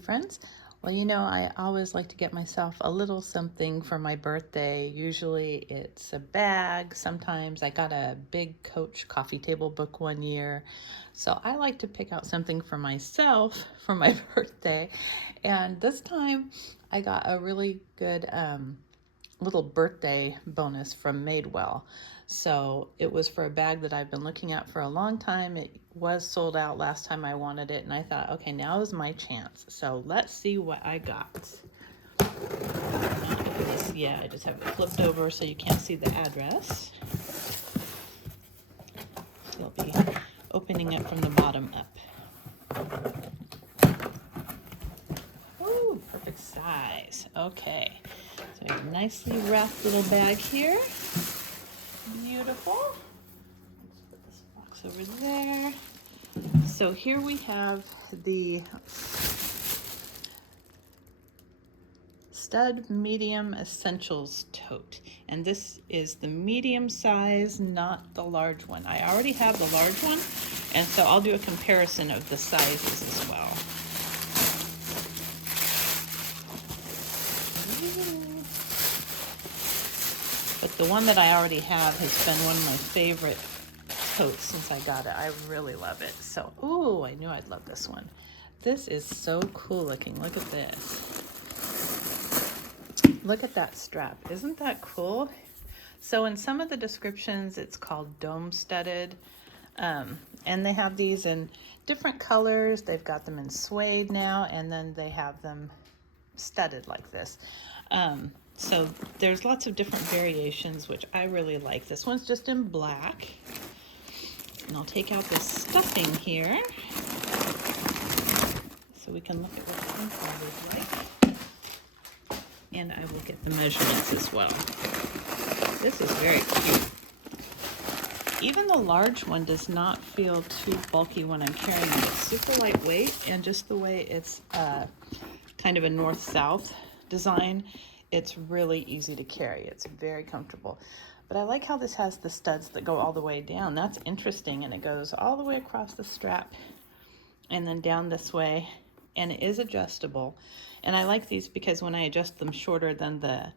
friends. Well, you know, I always like to get myself a little something for my birthday. Usually it's a bag. Sometimes I got a big Coach coffee table book one year. So I like to pick out something for myself for my birthday. And this time I got a really good little birthday bonus from Madewell. So it was for a bag that I've been looking at for a long time. It was sold out last time I wanted it, and I thought, okay, now is my chance. So let's see what I got. I'm not open this yet. I just have it flipped over so you can't see the address. So I'll be opening it from the bottom up. Ooh, perfect size. Okay, so we have a nicely wrapped little bag here. Beautiful. Let's put this box over there. So here we have the Stud Medium Essentials Tote. And this is the medium size, not the large one. I already have the large one, and so I'll do a comparison of the sizes as well. But the one that I already have has been one of my favorite totes since I got it. I really love it. So, ooh, I knew I'd love this one. This is so cool looking. Look at this. Look at that strap. Isn't that cool? So in some of the descriptions, it's called dome studded. And they have these in different colors. They've got them in suede now, and then they have them studded like this. So there's lots of different variations, which I really like. This one's just in black. And I'll take out this stuffing here so we can look at what the inside is like. And I will get the measurements as well. This is very cute. Even the large one does not feel too bulky when I'm carrying it. It's super lightweight, and just the way it's kind of a north-south design, it's really easy to carry. It's very comfortable. But I like how this has the studs that go all the way down. That's interesting, and it goes all the way across the strap and then down this way, and it is adjustable. And I like these because when I adjust them shorter, then the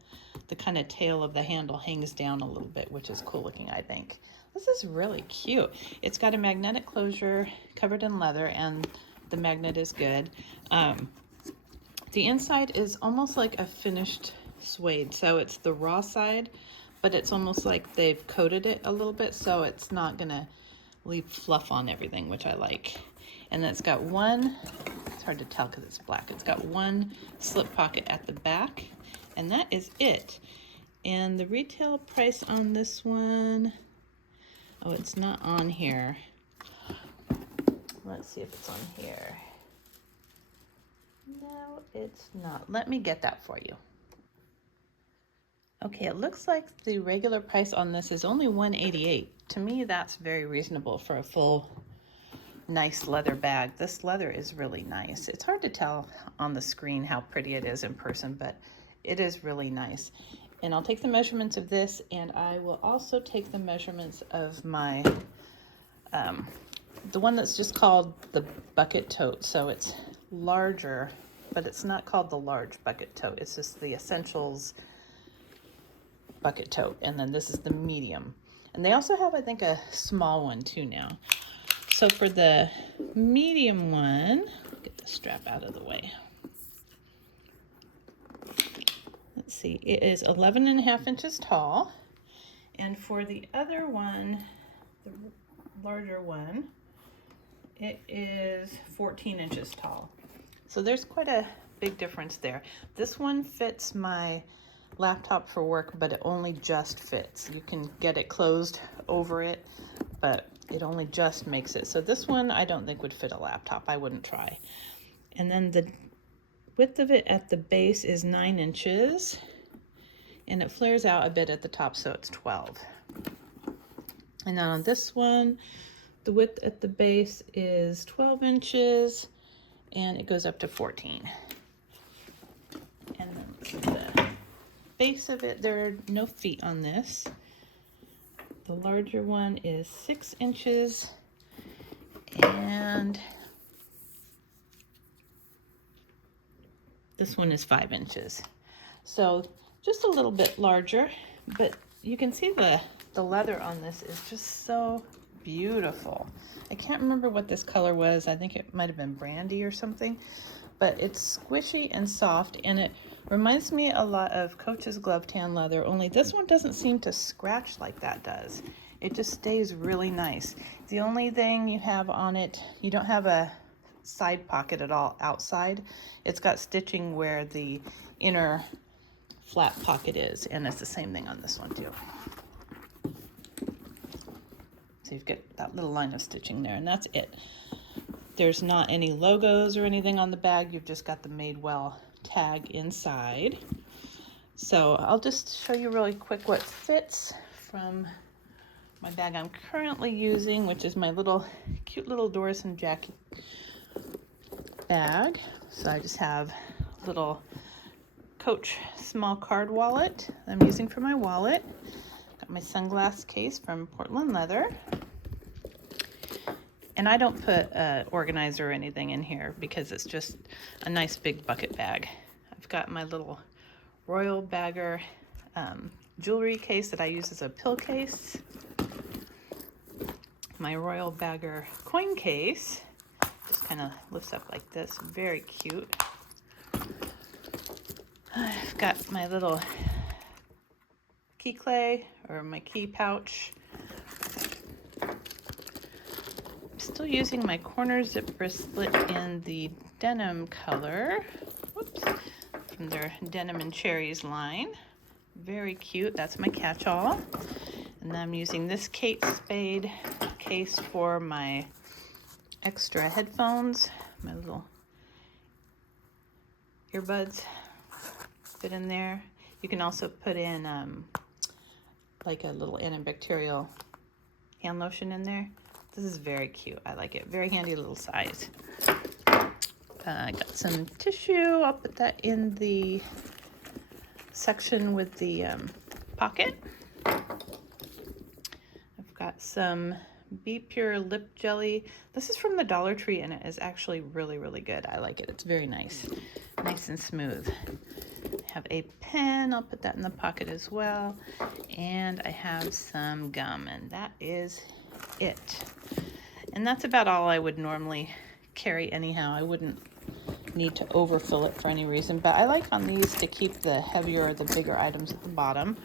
kind of tail of the handle hangs down a little bit, which is cool looking, I think. This is really cute. It's got a magnetic closure covered in leather, and the magnet is good. The inside is almost like a finished suede, so it's the raw side, but it's almost like they've coated it a little bit, so it's not gonna leave fluff on everything, which I like. And then it's got one, it's hard to tell because it's black, it's got one slip pocket at the back, and that is it. And the retail price on this one, oh, it's not on here. Let's see if it's on here. No, it's not. Let me get that for you. Okay, it looks like the regular price on this is only $188. To me, that's very reasonable for a full, nice leather bag. This leather is really nice. It's hard to tell on the screen how pretty it is in person, but it is really nice. And I'll take the measurements of this, and I will also take the measurements of my, the one that's just called the bucket tote. So it's larger, but it's not called the large bucket tote. It's just the Essentials bucket tote, and then this is the medium. And they also have, I think, a small one too now. So for the medium one, get the strap out of the way. Let's see, it is 11.5 inches tall. And for the other one, the larger one, it is 14 inches tall. So there's quite a big difference there. This one fits my laptop for work, but it only just fits. You can get it closed over it, but it only just makes it. So this one I don't think would fit a laptop. I wouldn't try. And then the width of it at the base is 9 inches, and it flares out a bit at the top, so it's 12. And then on this one, the width at the base is 12 inches, and it goes up to 14. And then let's see the base of it, there are no feet on this. The larger one is 6 inches, and This one is 5 inches. So just a little bit larger, but you can see the leather on this is just so beautiful. I can't remember what this color was. I think it might have been brandy or something, but it's squishy and soft, and it reminds me a lot of Coach's glove tan leather, only this one doesn't seem to scratch like that does. It just stays really nice. The only thing you have on it, you don't have a side pocket at all outside. It's got stitching where the inner flat pocket is, and it's the same thing on this one too. So you've got that little line of stitching there, and that's it. There's not any logos or anything on the bag. You've just got the Madewell tag inside. So I'll just show you really quick what fits from my bag I'm currently using, which is my little cute little Doris and Jackie bag. So I just have a little Coach small card wallet I'm using for my wallet. Got my sunglass case from Portland Leather. And I don't put an organizer or anything in here because it's just a nice big bucket bag. I've got my little Royal Bagger jewelry case that I use as a pill case. My Royal Bagger coin case just kind of lifts up like this, very cute. I've got my little key clay or my key pouch. I'm still using my corner zip bracelet in the denim color. Whoops, from their Denim and Cherries line. Very cute. That's my catch-all. And then I'm using this Kate Spade case for my extra headphones. My little earbuds fit in there. You can also put in like a little antibacterial hand lotion in there. This is very cute. I like it. Very handy little size. I got some tissue. I'll put that in the section with the pocket. I've got some Be Pure lip jelly. This is from the Dollar Tree, and it is actually really, really good. I like it. It's very nice. Nice and smooth. I have a pen. I'll put that in the pocket as well. And I have some gum, and that is it. And that's about all I would normally carry anyhow. I wouldn't need to overfill it for any reason, but I like on these to keep the heavier or the bigger items at the bottom.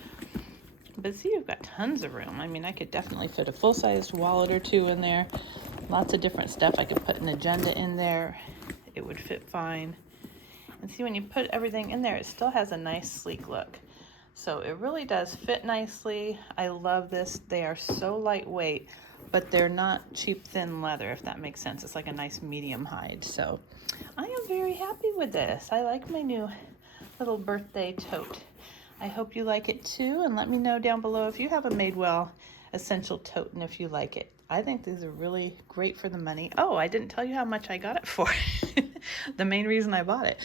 But see, you've got tons of room. I mean, I could definitely fit a full-sized wallet or two in there. Lots of different stuff. I could put an agenda in there. It would fit fine. And see, when you put everything in there, it still has a nice sleek look. So it really does fit nicely. I love this. They are so lightweight, but they're not cheap thin leather, if that makes sense. It's like a nice medium hide. So I am very happy with this. I like my new little birthday tote. I hope you like it too, and let me know down below if you have a Madewell essential tote and if you like it. I think these are really great for the money. Oh, I didn't tell you how much I got it for. The main reason I bought it.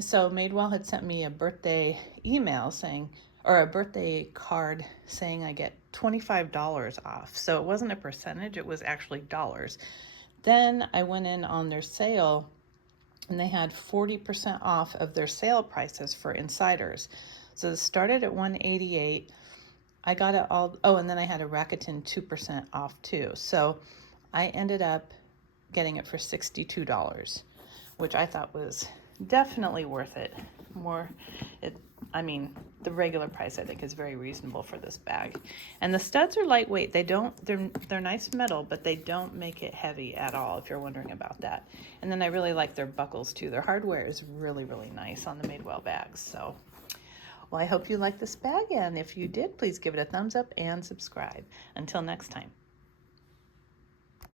So Madewell had sent me a birthday email saying, or a birthday card saying I get $25 off. So it wasn't a percentage, it was actually dollars. Then I went in on their sale and they had 40% off of their sale prices for insiders. So it started at $188. I got it all, oh, and then I had a Rakuten 2% off too. So I ended up getting it for $62, which I thought was definitely worth it. I mean, the regular price I think is very reasonable for this bag. And the studs are lightweight. They're nice metal, but they don't make it heavy at all, if you're wondering about that. And then I really like their buckles too. Their hardware is really, really nice on the Madewell bags. So, well, I hope you like this bag, and if you did, please give it a thumbs up and subscribe. Until next time.